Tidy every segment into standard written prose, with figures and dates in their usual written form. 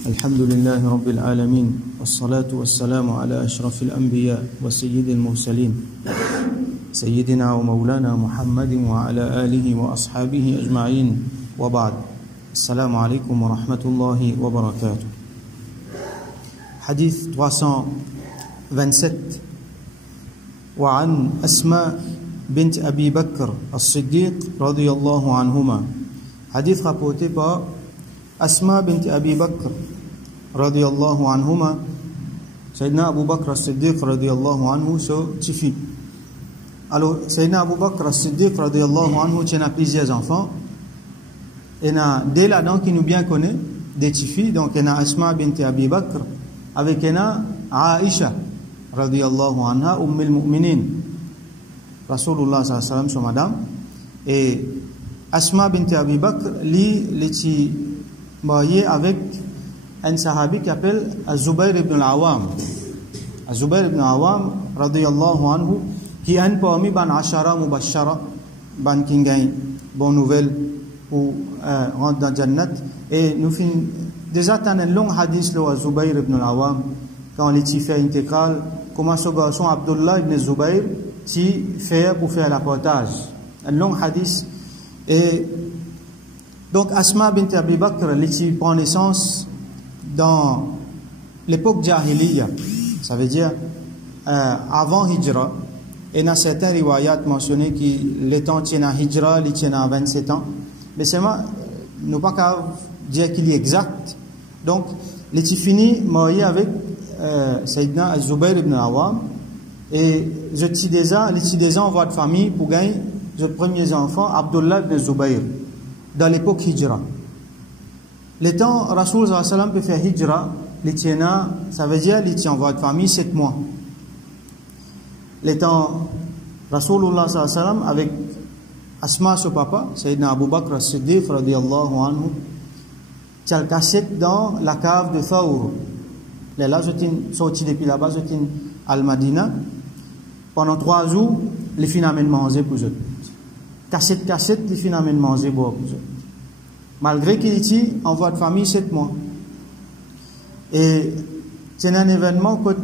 الحمد لله رب العالمين والصلاة والسلام على أشرف الأنبياء وسيد المرسلين سيدنا ومولانا محمد وعلى آله وأصحابه أجمعين وبعد السلام عليكم ورحمة الله وبركاته. حديث 327 وعن أسماء بنت أبي بكر الصديق رضي الله عنهما. Hadith rapporté par Asma bint Abi Bakr radiyallahu anhuma. Sayyidina Abu Bakr as-Siddiq radiyallahu anhu so tifi. Alors Sayyidina Abu Bakr as-Siddiq radiyallahu anhu tient plusieurs enfants. Et na dès là-dedans qui nous bien connaît des tifi, donc il y a Asma bint Abi Bakr avec Aisha radiyallahu anha ummul mu'minin. Rasulullah sallallahu alayhi wa sallam son madame. Et Asma bint Abi Bakr l'étit mariée avec un sahabi qui appelle Az-Zubayr ibn al-Awam. Az-Zubayr ibn al-Awam radiyallahu anhu qui est un parmi ban ashara mubashara ban qui gagne bonne nouvelle pour rentrer dans Jannat. Et nous finissons déjà dans un long hadith là Az-Zubayr ibn al-Awam quand l'étit fait intégral comment ce garçon Abdullah ibn Zubayr qui fait pour faire la portage. Un long hadith. Et donc Asma bint Abi Bakr qui prend naissance dans l'époque Jahiliya, ça veut dire avant Hijra. Et dans certains riwayat mentionnés que le temps tient à Hijra, il tient à 27 ans. Mais c'est moi, nous pas qu'à dire qu'il est exact. Donc, il finit marié avec Sayyidina Az-Zubayr ibn Awam. Et je dis déjà en voie de famille pour gagner les premiers enfants, Abdullah ibn Zubayr, dans l'époque Hijra. Le temps, Rasul sallallahu alayhi wa sallam peut faire Hijra, ça veut dire qu'il tient en voie de famille 7 mois. Le temps, Rasulullah sallallahu alayhi wa sallam avec Asma, son papa, Sayyidina Abu Bakr as-Siddiq radiyallahu anhu, tient le cassette dans la cave de Thawr. Là, je suis sorti depuis là-bas, je suis al-Madina. Pendant 3 jours, les filles n'amènent manger pour eux. Cassette, les filles n'amènent manger pour eux. Malgré qu'il était en voie de famille 7 mois. Et c'est un événement que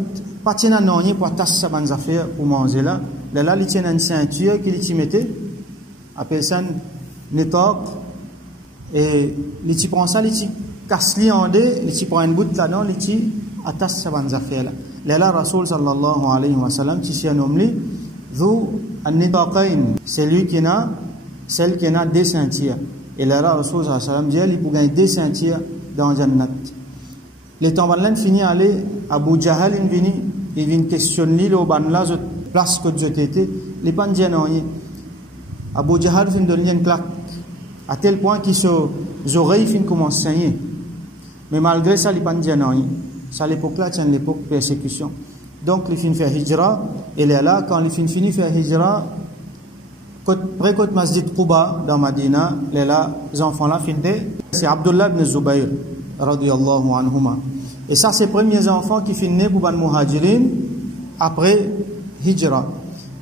pas de rien pour tasser sa affaire pour manger là. Là, il tient une ceinture qu'il mettait, appelle ça netop. Et il prend ça, il casse-li en deux, il prend une bout là-dedans, il attache sa affaire là. Là, Rasul sallallahu alayhi wa sallam, qui nommé Dhu an-nitaqayn, celui qui a, celle qui a des ceintures. Et là, Rasul sallallahu alayhi wa sallam dit, il peut gagner des ceintures dans Jannat. Les temps fini aller, Abu Jahal il vient questionner le ban là, place que je t'étais, les pas de rien. Abu Jahal vient donner une claque, à tel point que ses oreilles commencent à saigner. Mais malgré ça, les pas de rien. Ça, à l'époque là, c'est l'époque de persécution. Donc, les filles font Hijra, et là, quand les filles finissent faire Hijra, près de Masjid Quba, dans Madina, là, les enfants là, c'est Abdullah ibn Zubayr, radiyallahu anhuma. Et ça, c'est les premiers enfants qui finissent pour les Muhajirin, après Hijra.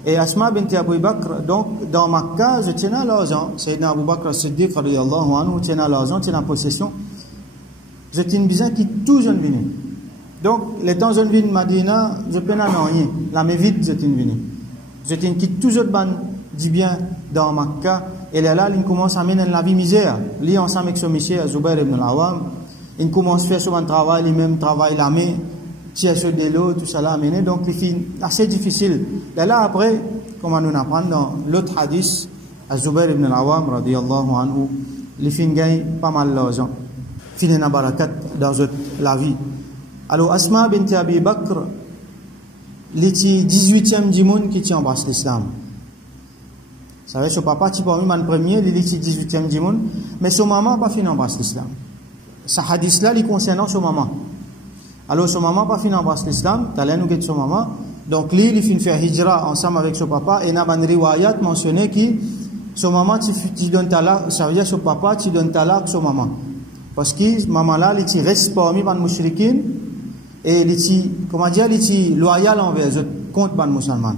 Et Asma bint Abu Bakr, donc, dans Makkah, je tiens à l'argent, Sayyidina Abu Bakr as-Siddiq, radiyallahu anhu, tient à l'argent, tient en possession. Je tiens une bizarre qui tout jeune venu. Donc, les temps jeune venu Madina, je peux n'en rien. La mais vite, je tiens venu. Je tiens qui tout jeune ban dit bien dans Makkah, et là, il commence à mener la vie misère. Lui, ensemble avec son monsieur, Zubayr ibn al-Awam, il commence à faire son travail, il même travail la main, chercher de l'eau, tout ça là, amener. Donc, c'est assez difficile. Là, après, comme nous apprend dans l'autre hadith, Zubayr ibn al-Awam, radiyallahu anhu, les filles gagnent pas mal d'argent. Fin na barakat dans la vie. Alors Asma bint Abi Bakr, l'étit 18e du monde qui embrasse l'islam. Vous savez, son papa, qui parmi le premier, il était 18e du monde, mais son maman pas fini embrasse l'islam. Ce hadith là, il concerne son maman. Alors son maman pas fini embrasse l'islam, t'as l'air nous que son maman. Donc lui, il finit faire hijra ensemble avec son papa, et n'a pas une riwayat mentionné que son maman, tu donnes talak, ça veut dire son papa, tu donnes talak son maman. Parce que maman là, il reste parmi les mushrikin et il est loyal envers eux, contre les musulmans.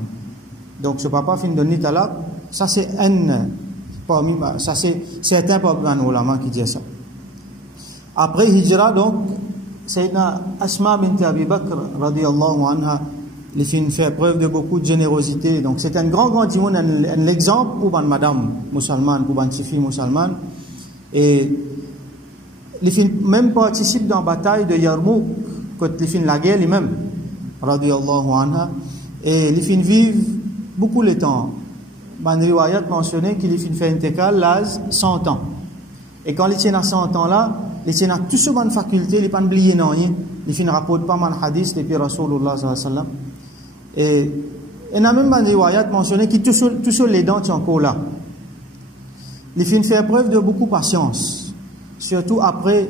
Donc ce papa finit de donner talak, ça c'est certains parmi les ulama qui disent ça. Après Hijra, donc, Sayyidina Asma bint Abi Bakr radiyallahu anha, les filles fait preuve de beaucoup de générosité. Donc c'est un grand dimoun, un exemple pour une madame musulmane, pour une fille musulmane. Et les filles même participent dans la bataille de Yarmouk, quand les filles la guerre les-mêmes, radiyallahu anha. Et les filles vivent beaucoup le temps. Ban riwayat mentionné que les filles fait intégrale l'âge 100 ans. Et quand les tiennent à 100 ans là, les tiennent à tout ce bonne faculté, les pas oublier non rien. Les filles ne rapportent pas mal hadith depuis Rasulullah sallallahu alayhi wa sallam. Et il y a même des riwayat mentionné que tous les dents sont encore là. Les filles font preuve de beaucoup de patience, surtout après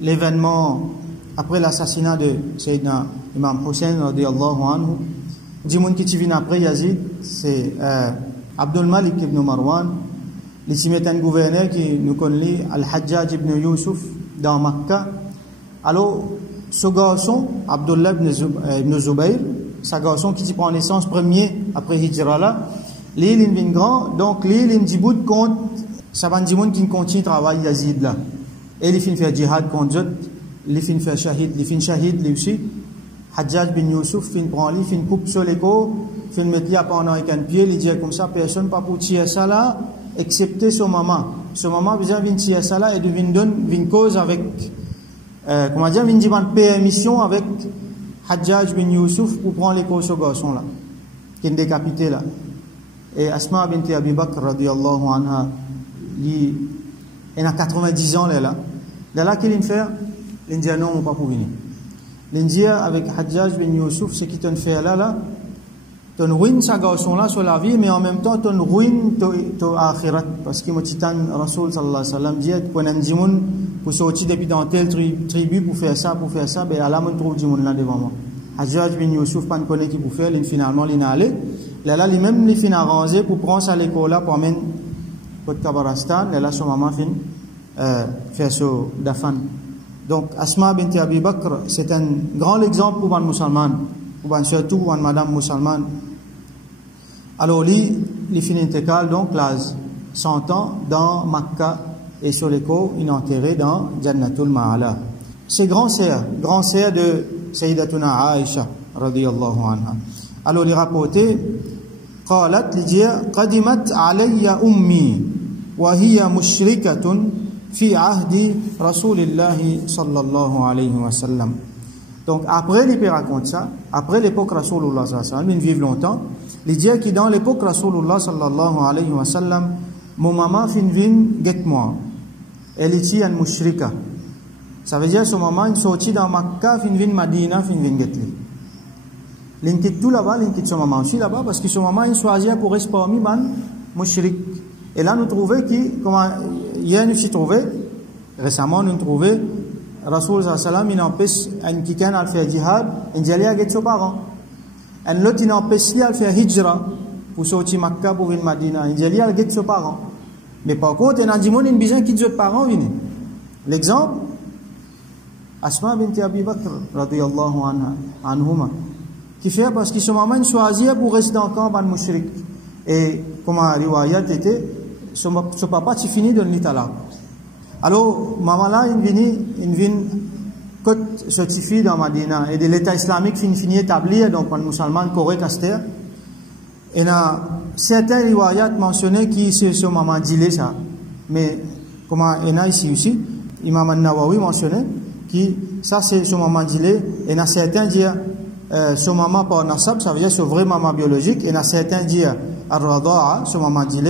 l'événement, après l'assassinat de Sayyidina Imam Hussein radiyallahu anhu. Dimoun qui vient après Yazid, c'est Abdul Malik ibn Marwan. Les met un gouverneur qui nous connaît, Al-Hajjaj ibn Yusuf, dans Makkah. Alors, ce garçon, Abdullah ibn Zubayr, ce garçon qui prend naissance premier après Hijra là, l'île est grand, donc l'île est dit bout contre, ça va dire qui continue de travailler Yazid là. Et les fins fait djihad contre eux, les fins fait shahid, les fins shahid lui aussi. Hajjaj bin Yusuf fin prend lui, fin coupe sur l'écho, fin mettre là pendant avec un pied, il dit comme ça, personne pas pour tirer ça là, excepté son maman. Son maman vient tirer ça là et devine donne une cause avec, comment dire, vient dire une permission avec Hajjaj bin Yusuf pour prendre l'écho sur ce garçon là, qui est décapité là. Et Asma bint Abi Bakr radiyallahu anha, elle a 90 ans là. Là qu'il fait, l'Indien non, on pas pour venir. L'Indien avec Hajjaj bin Yusuf, ce qui t'en fait là, t'en ruine sa garçon là sur la vie, mais en même temps t'en ruine ton akhirat, parce que mon titan Rasul sallallahu alayhi wa sallam dit qu'on aime dimoun pour sortir depuis dans telle tribu pour faire ça, ben Allah me trouve dimoun là devant moi. Hajjaj bin Yusuf pas ne connaît qui pour faire, finalement il est allé. Là, lui-même, il finit arrangé pour prendre ça à l'école là pour amener au Kabarastan. Là, son maman finit faire ce dafan. Donc, Asma bint Abi Bakr, c'est un grand exemple pour une musulmane, surtout pour une madame musulmane. Alors, lui, il finit intégrale, donc, l'âge 100 ans dans Makkah et sur l'école, il est enterré dans Jannatul Ma'ala. C'est grand sœur de Sayyidatuna Aisha, radiyallahu anha. Alors, il rapporté, قالت لجيا قدمت علي أمي وهي مشركة في عهد رسول الله صلى الله عليه وسلم. Donc après il peut raconter ça, après l'époque Rasulullah sallallahu alayhi wa sallam, ils vivent longtemps. Il dit que dans l'époque Rasulullah sallallahu alayhi wa sallam, mon maman fin vin get moi. Elle était une mushrika. Ça veut dire son maman est sortie dans Makkah, fin vin Madina, fin vin get lui. L'inquiète tout là-bas, l'inquiète son maman aussi là-bas, parce que son maman il choisit pour rester parmi ban mushrik. Et là nous trouvons que, comment hier nous s'y trouvé, récemment nous trouvons Rasul sallallahu alayhi wa sallam il empêche un quelqu'un à faire djihad, il dit aller avec ses parents. Un l'autre il empêche lui à faire hijra pour sortir Makkah pour venir Madina, il dit aller avec ses parents. Mais par contre il a dit mon il besoin qu'ils ses parents viennent. L'exemple Asma bint Abi Bakr radiyallahu anhuma qui fait parce que son maman choisit pour rester encore dans le mushrik. Et comme la riwayat était, son papa tu finis de l'Itala. Alors, maman là, il vient certifié dans Madina et de l'État islamique finit établi, donc un musulman correct à cette terre. Et il y a certains riwayat mentionnés qui c'est son maman dit ça. Mais, comme il y a ici aussi, Imam An-Nawawi mentionné, qui ça c'est son maman dit et il y a certains dire son maman par nasab, ça veut dire son vrai maman biologique, et il y a certains dire ar-rada'a, son maman dit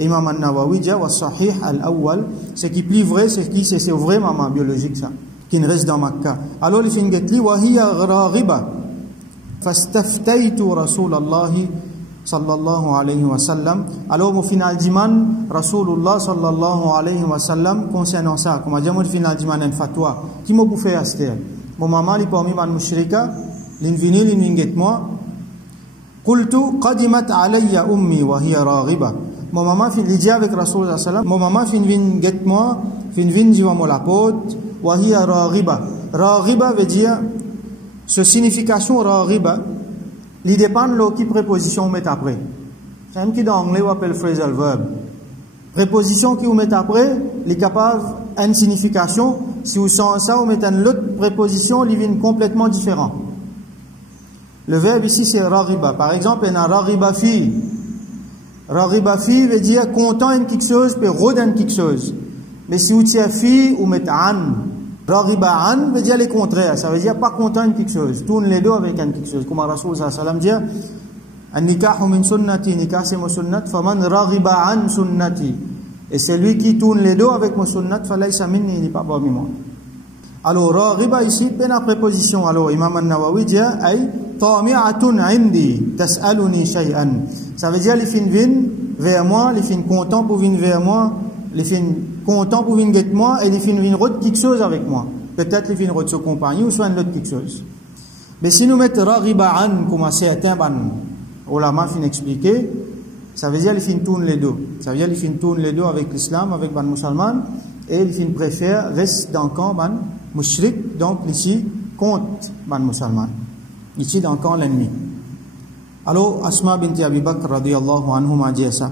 Imam An-Nawawi dit wa sahih al-awwal, ce qui est plus vrai, c'est qui c'est vrai maman biologique ça, qui reste dans Makkah. Alors il finit dit wa hiya raghiba fastaftaitu Rasulullah sallallahu alayhi wa sallam. Alors au final diman Rasulullah sallallahu alayhi wa sallam concernant ça, comme dire au final diman un fatwa qui m'a bouffé à cette mon maman li parmi man mushrika l'invini l'invinget moi qultu qadimat alayya ummi wa hiya raghiba. Mon maman fin li dit avec Rasulullah sallallahu alayhi wa sallam, mon maman fin vinget moi fin vin dit moi la pote wa hiya raghiba. Raghiba veut dire ce signification raghiba il dépend de qui préposition on met après. C'est un qui dans anglais on appelle phrasal verb. Préposition qui on met après, il est capable une signification si vous sentez ça, vous mettez une autre préposition, il vient complètement différent. Le verbe ici, c'est raghiba. Par exemple, il y a raghiba fi. Raghiba fi veut dire content de quelque chose, puis rodin quelque chose. Mais si vous tirez fi, vous mettez an. Raghiba an veut dire le contraire. Ça veut dire pas content de quelque chose. Tourne les deux avec un quelque chose. Comme Rasoul sallallahu alayhi wa sallam dit, An-nikahu min sunnati, nikah c'est mon sunnat, faman raghiba an sunnati. Et c'est lui qui tourne les deux avec mon sunnat, falaysa minni, il n'est pas parmi moi. Alors, raghiba ici, c'est la préposition. Alors, Imam An-Nawawi dit, ay, tami'atun indi, tas'aluni shay'an. Ça veut dire, les fins viennent vers moi, les fins contents pour venir vers moi, les fins contents pour venir avec moi, et les fins viennent rôder quelque chose avec moi. Peut-être les fins rôder sa compagnie, ou soit une autre quelque chose. Mais si nous mettons raghiba an, comme certains, ulama fin expliquer, ça veut dire les fins tournent les deux. Ça veut dire les fins tournent les deux avec l'islam, avec les musulmans, et les fins préfèrent rester dans le camp ban mushrik, donc ici contre les musulmans. Ici dans le camp l'ennemi. Alors Asma binti Abi Bakr radiyallahu anhuma dit ça.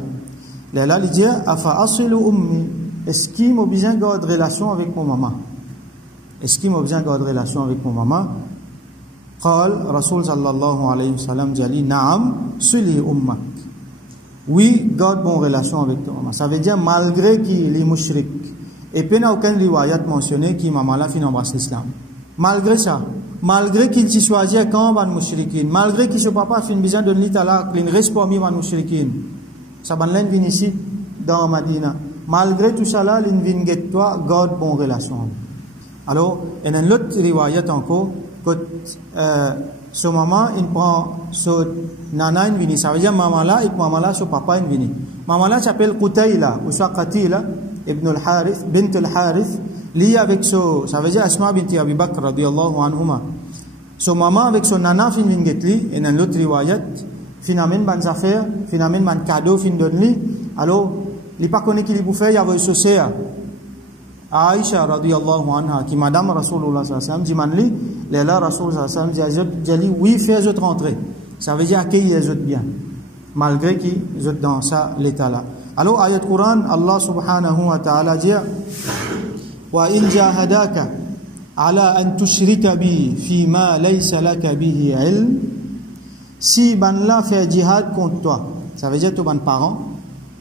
Là il dit afa asilu ummi, est-ce qu'il m'a besoin de garder relation avec mon maman? Est-ce qu'il m'a besoin de garder relation avec mon maman? قال رسول صلى الله عليه وسلم dit نعم سلي أمك. Oui, garde bonne relation avec toi. Ça veut dire malgré qu'il est mushrik. Et puis il n'y a aucun riwayat mentionné qui maman la fin embrasse l'islam. Malgré ça, malgré qu'il s'y choisit quand van mushrikin, malgré qu'il se papa fin besoin de l'itala, qu'il ne reste pas parmi van mushrikin. Ça ban l'en vient ici dans Madina. Malgré tout ça là, l'en vient get toi garde bonne relation. Alors, il y a une autre riwayat encore. Ce maman il prend ce nana il vient, ça veut dire maman là et maman là ce papa il vient. Maman là s'appelle Qutayla ou soit Qatila ibn al-Harith bint al-Harith lié avec ce, ça veut dire Asma binti Abi Bakr radiyallahu anhuma. Ce maman avec son nana fin vient getli et dans l'autre riwayat finalement ban affaire finalement ban cadeau fin donne lui. Alors il pas connaît qu'il pour faire il y avait ce c'est Aisha radiyallahu anha qui madame Rasulullah sallallahu alayhi wa sallam dit manli là Rasulullah sallallahu alayhi wa sallam dit oui fais les autres rentrer, ça veut dire accueillir les autres bien malgré qu'ils sont dans ça l'état là. Alors ayat Quran Allah subhanahu wa ta'ala dit wa in jahadaka ala an tushrika bi fi ma laysa laka bihi ilm, si ban la fait jihad contre toi, ça veut dire ton ban parent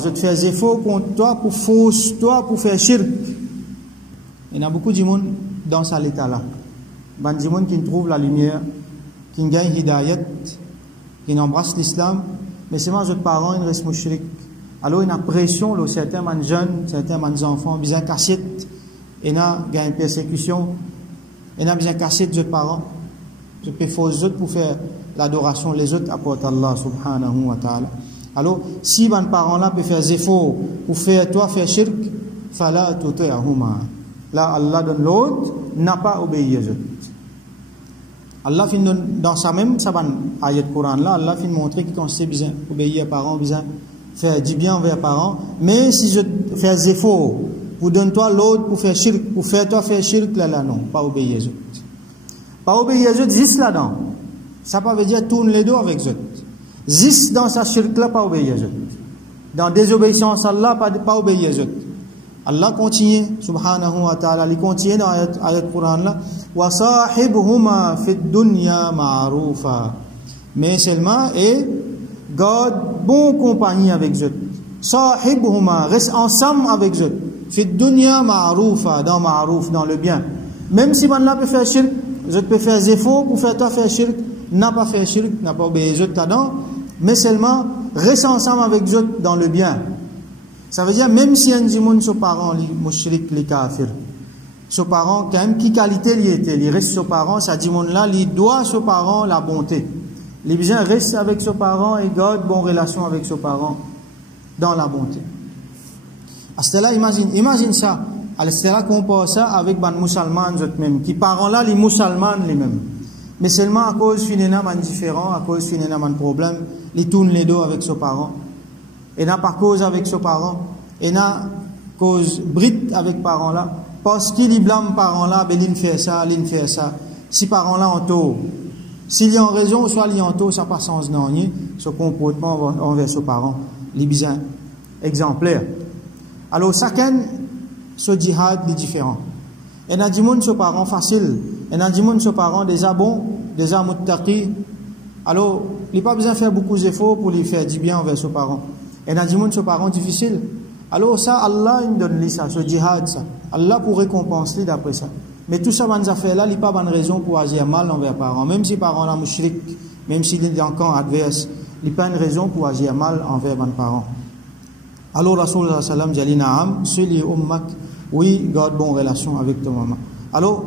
je te fais effort contre toi pour force toi pour faire shirk. Il y a beaucoup de monde dans cet état-là. Il y a des gens qui trouvent la lumière, qui gagnent hidayat, qui embrassent l'islam, mais c'est moi, autres parents, ils restent mushrik. Alors, il y a une pression, là, certains jeunes, certains enfants, ils ont une cassette, il y a une persécution, il y a une cassette de parents. Je peux faire les autres pour faire l'adoration, les autres apportent Allah subhanahu wa ta'ala. Alors, si les parents-là peuvent faire des efforts pour faire toi faire shirk, fala tuti'huma. Là, Allah donne l'autre, n'a pas obéi aux autres. Allah fin dans sa même, ça va ayat Coran là, Allah fin montrer qu'il consiste bien obéir aux parents, bien faire du bien envers les parents. Mais si je fais des efforts pour donner toi l'autre, pour faire shirk, pour faire toi faire shirk, là, non, pas obéir aux autres. Pas obéir aux autres, juste là-dedans. Ça ne veut dire tourne les deux avec les autres. Juste dans sa shirk là, pas obéir aux autres. Dans désobéissance à Allah, pas obéir aux autres. Allah continue, subhanahu wa ta'ala, il continue dans l'ayat Quran là, wa sahibhuma fi dunya ma'rufa. Mais seulement, et garde bon compagnie avec eux. Sahibhuma, reste ensemble avec eux. Fi dunya ma'rufa, dans ma'ruf, dans le bien. Même si man là peut faire shirk, je peux faire des efforts pour faire toi faire shirk, n'a pas fait shirk, n'a pas obéi eux là-dedans, mais seulement, reste ensemble avec eux dans le bien. Ça veut dire, même si un dimoun, son parent, les mushrik, les kafir, son parent, quand même, qui qualité il était, il reste son parent, ça dimoun là, il doit son parent la bonté. Les gens restent avec son parent et gardent bonne relation avec son parent dans la bonté. À ce là, imagine ça. À ce là, compare ça avec les musulmans eux-mêmes, qui parents là, les musulmans les-mêmes. Mais seulement à cause finalement man différent, à cause finalement man problème, ils tournent les dos avec son parent. Et n'a pas cause avec ses parents, et n'a cause brite avec parents là, parce qu'il blâme parents là, ben il fait ça, il fait ça. Si parents là en tort, s'il y a en raison, soit il y a en tort, ça passe sans n'ennuyer, ce comportement envers ses parents, les bien exemplaires. Alors chacun, ce djihad est différent. Et n'a dit moun ce parent facile, et n'a dit moun ce parent déjà bon, déjà muttaqi. Alors, il n'a pas besoin de faire beaucoup d'efforts pour lui faire du bien envers ce parent. Et n'a dit moun ce parent difficile. Alors ça, Allah il donne lui ça, ce djihad ça. Allah pour récompenser d'après ça. Mais tout ça, dans affaires là, il n'y a pas bonne raison pour agir mal envers les parents. Même si les parents sont mushrik, même s'il est dans un camp adverse, il n'y a pas une raison pour agir mal envers les parents. Alors Rasulullah sallam dit naam, celui ummak, oui, garde bonne relation avec ton maman. Alors,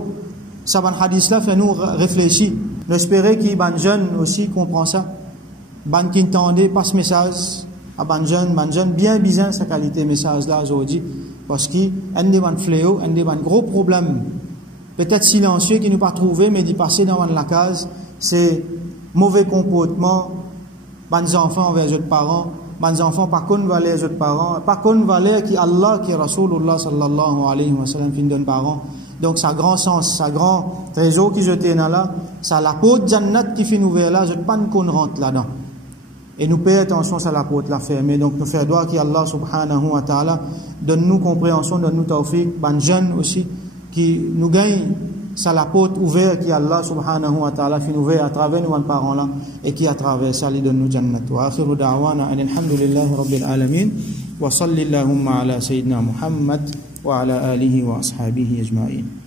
ça ban hadith là fait nous réfléchir. Nous espérons qu'il y ait des jeunes aussi qui comprennent ça. Ban qui entendent pas ce message, à ban jeunes bien bizarre sa qualité message là aujourd'hui, parce qu'il y a des fléaux, des gros problèmes. Peut-être silencieux qui nous pas trouvé, mais d'y passer dans la case, c'est mauvais comportement, ban enfants envers les parents. Les enfants pas qu'on va les autres parents, pas qu'on va les qui Allah qui Rasulullah sallallahu alayhi wa sallam fin donne parents. Donc ça grand sens, ça grand trésor qui jeté là, ça la porte jannat qui fin ouvert là, je pas qu'on rentre là-dedans. Et nous payons attention à la porte la fermée. Donc nous faisons droit qui Allah subhanahu wa ta'ala donne nous compréhension, donne nous tawfiq, ban jeunes aussi qui nous gagne ça la porte ouverte qui Allah subhanahu wa ta'ala fin ouvert à travers nos parents là et qui à travers ça lui donne nous jannat. Wa akhiru da'wana alhamdulillahi rabbil alamin wa sallallahu ala sayyidina Muhammad wa ala alihi wa ashabihi ajma'in.